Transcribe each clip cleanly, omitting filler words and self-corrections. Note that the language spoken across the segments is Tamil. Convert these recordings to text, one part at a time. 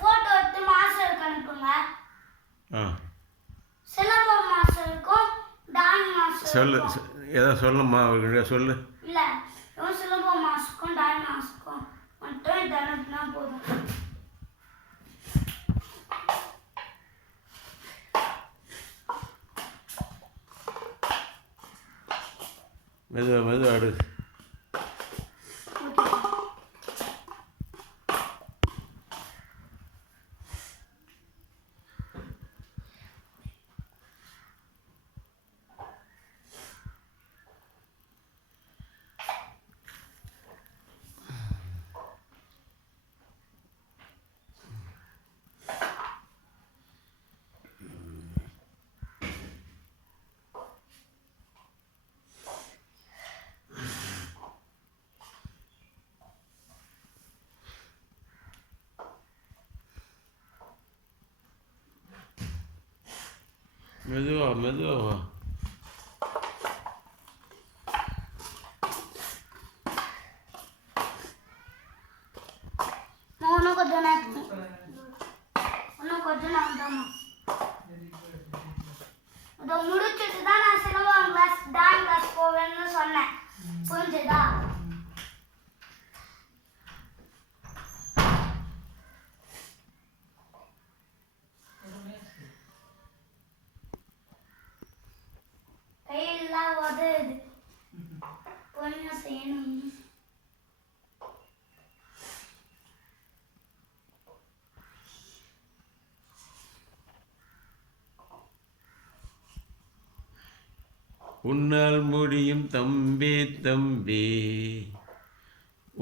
ஃபோட்டோ எடுத்து மாஸ்டருக்கு அனுப்புங்க. ஆ சிலம்பம் மாஸ்டருக்கும் டான்ஸ் மாஸ்டர் சொல்லு, ஏதோ சொல்லுமா சொல்லு. இல்லை, சிலம்பம் மாஸ்டருக்கும் டான்ஸ் மாஸ்டருக்கும் மட்டும் இதை அனுப்புனா போதும். மெதுவாக அடு. மெதுவா இன்னும் கொஞ்சம் நேரம் இதை முடிச்சுட்டு தான் நான் சிலம்பம் கிளாஸ் டான்ஸ் கிளாஸ் போவேன்னு சொன்னேன். புரிஞ்சுதா? கையெல்லாம் உதவுது, கொஞ்சம் செய்யணும். உன்னால் முடியும் தம்பி தம்பி,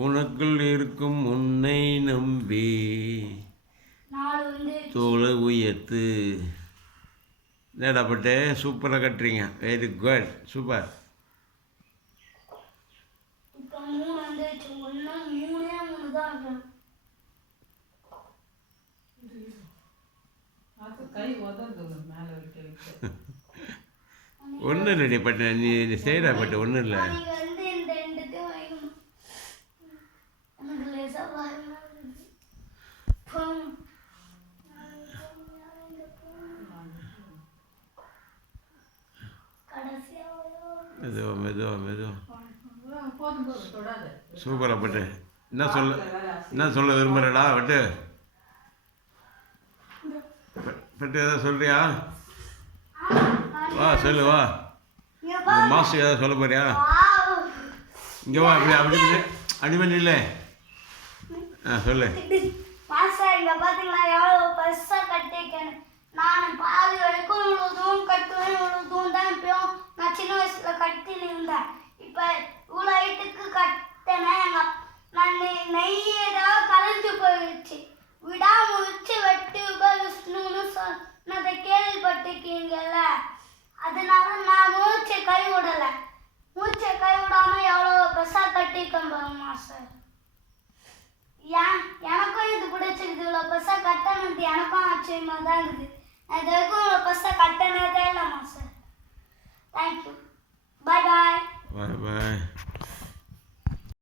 உனக்குள் இருக்கும் உன்னை நம்பி, தோலை உயர்த்து. என்னடாப்பட்டு சூப்பராக கட்டுறீங்க. Very good, super. ஒன்றும் இல்லைடி பட்டு, நீ செய்யடா பட்டு, ஒன்றும் இல்லை. மெதுவா சூப்பரா பட்டு. என்ன சொல்ல விரும்புகிறடா பட்டு? பட்டு எதாவது சொல்றியா? வா சொல்லு, வா. மாஸ்டர் ஏதாவது சொல்ல போறியா? இங்கே வா, அப்படி பண்ணி இல்லை. சொல்லு. இங்க பாத்தீங்களா எவ்வளவு பெருசா கட்டிருக்கேன். நான் பாதி வரைக்கும் இவ்வளவு தூரம் கட்டுவேன். இவ்வளவு தூரம் தான் இப்பயும் நான் சின்ன வயசுல கட்டின்னு இருந்தேன். இப்ப இவ்வளவு ஹைட்டுக்கு கட்டினேன். நான் நெய்யதான் கலைஞ்சு போயிடுச்சு. விடாமுயற்சி வெற்றி விஷ்ணுன்னு சொன்னதை கேள்விப்பட்டிருக்கீங்கல்ல. அதனால நான் மூச்சை கை விடல. மூச்சை கை விடாம எவ்வளவு பெருசா கட்டிருக்கேன் பாருமா சார். எனக்கும் இது பிடிச்சிருக்குது. இவ்வளோ பெருசா கட்டணது எனக்கும் ஆச்சரியமா தான் இருக்குது. நான் இது வரைக்கும் இவ்வளோ பெருசா கட்டினதே இல்லைம்மா சார். தேங்க்யூ. பாய் பாய். பாய் பாய்.